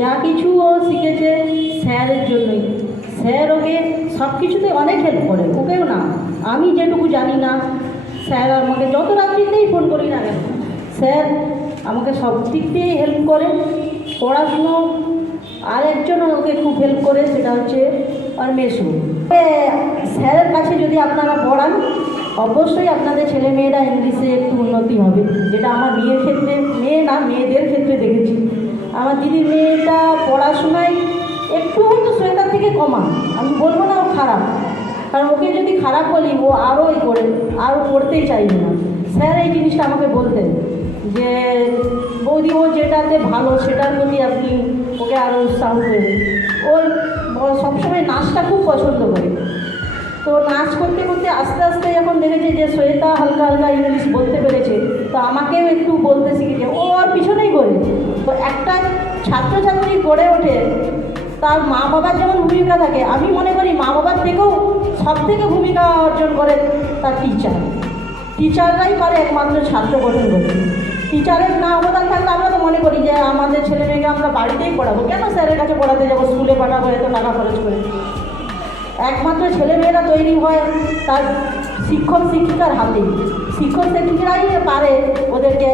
যা কিছু ও শিখেছে স্যারের জন্যই। স্যার ওকে সব কিছুতে অনেক হেল্প করে, ওকেও না আমি যেটুকু জানি না, স্যার আমাকে যত রাত্রিতেই ফোন করি না কেন, স্যার আমাকে সব দিক দিয়েই হেল্প করে। পড়াশুনো আরেকজন ওকে খুব হেল্প করে, সেটা হচ্ছে আর মেসু। স্যারের কাছে যদি আপনারা পড়ান, অবশ্যই আপনাদের ছেলে মেয়েরা ইংলিশে একটু উন্নতি হবে, যেটা আমার মেয়ের ক্ষেত্রে, মেয়ে না মেয়েদের ক্ষেত্রে দেখেছি। আমার দিদির মেয়েটা পড়াশোনায় একটু হয়তো শ্বেতার থেকে কমা, আমি বলবো না ও খারাপ, কারণ ওকে যদি খারাপ বলি ও আরও করে আরও পড়তেই চাইবে না। স্যার এই জিনিসটা আমাকে বলতেন যে বৌদি ও যেটাতে ভালো সেটার প্রতি আপনি ওকে আরও উৎসাহ দেবেন। ওর সবসময় নাচটা খুব পছন্দ করে, তো নাচ করতে করতে আস্তে আস্তে যখন দেখেছে যে শ্বেতা হালকা হালকা ইংলিশ বলতে পেরেছে, তো আমাকেও একটু বলতে শিখেছে, ও আর পিছনেই করে। তো একটা ছাত্রছাত্রী গড়ে ওঠে, তার মা বাবার যেমন ভূমিকা থাকে, আমি মনে করি মা বাবার থেকেও সব থেকে ভূমিকা অর্জন করে তার টিচার। টিচাররাই পারে একমাত্র ছাত্র গঠন করতে। টিচারের না অবদান থাকলে আমরা তো মনে করি যে আমাদের ছেলে মেয়েকে আমরা বাড়িতেই পড়াবো, কেন স্যারের কাছে পড়াতে যাবো, স্কুলে পাঠাবো এত টাকা খরচ করে। একমাত্র ছেলেমেয়েরা তৈরি হয় তার শিক্ষক শিক্ষিকার হাতে। শিক্ষক শিক্ষিকারাই পারে ওদেরকে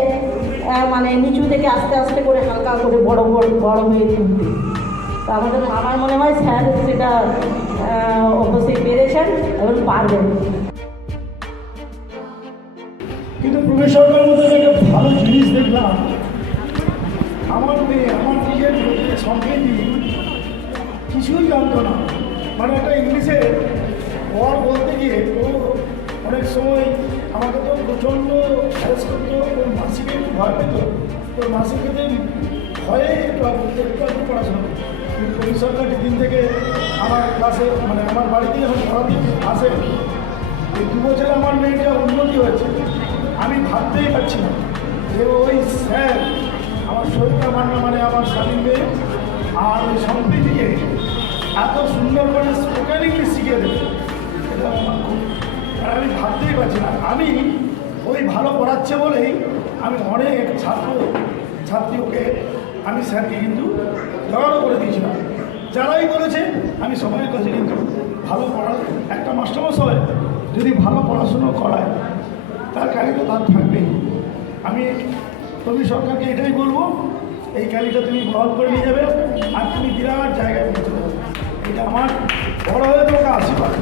মানে নিচু থেকে আস্তে আস্তে করে হালকা করে বড় হয়ে তুলতে। তো আমার মনে হয় স্যার সেটা অবশ্যই পেরেছেন এবং পারবেন। কিন্তু প্রফেসরের মধ্যে একটা ভালো জিনিস দেখলাম, আমার মেয়ে আমার নিজের সম্প্রীতি কিছুই জানতো না, মানে একটা ইংলিশে ওয়ার্ড বলতে গিয়ে ও অনেক সময় আমাকে তো প্রচণ্ড হ্যারেস করতো, ওর মাসিকে একটু ভয় পেত, ওর মাসিকে ভয়ে একটু একটু পড়াশোনা করতো। কিন্তু প্রফেসরটা যেদিন থেকে আমার ক্লাসে মানে আমার বাড়িতে যখন পড়াতে আসে, এই 2 বছরে আমার মেয়েটা উন্নতি হয়েছে। আমি ভাবতেই পারছি না যে ওই স্যার আমার শরীরটা মানে আমার স্বামীর মেয়ে আর ওই সম্প্রীতিকে এত সুন্দর করে স্পোকেন ইংলিশ শিখিয়ে দেবে, এটা আর আমি ভাবতেই পারছি না। আমি ওই ভালো পড়াচ্ছে বলেই আমি অনেক ছাত্রী ওকে আমি স্যারকে কিন্তু জড়ো করে দিয়েছিলাম। যারাই বলেছে আমি সবাই কাছে কিন্তু ভালো পড়া, একটা মাস্টারমশাই যদি ভালো পড়াশুনো করায় তার কালি তো তার থাকবেই। আমি তুমি সরকারকে এটাই বলবো, এই কালিটা তুমি বহন করে নিয়ে যাবে আর তুমি বিরাট জায়গায় পৌঁছে দেবে। এটা আমার বড় হয়ে তোমাকে আশীর্বাদ।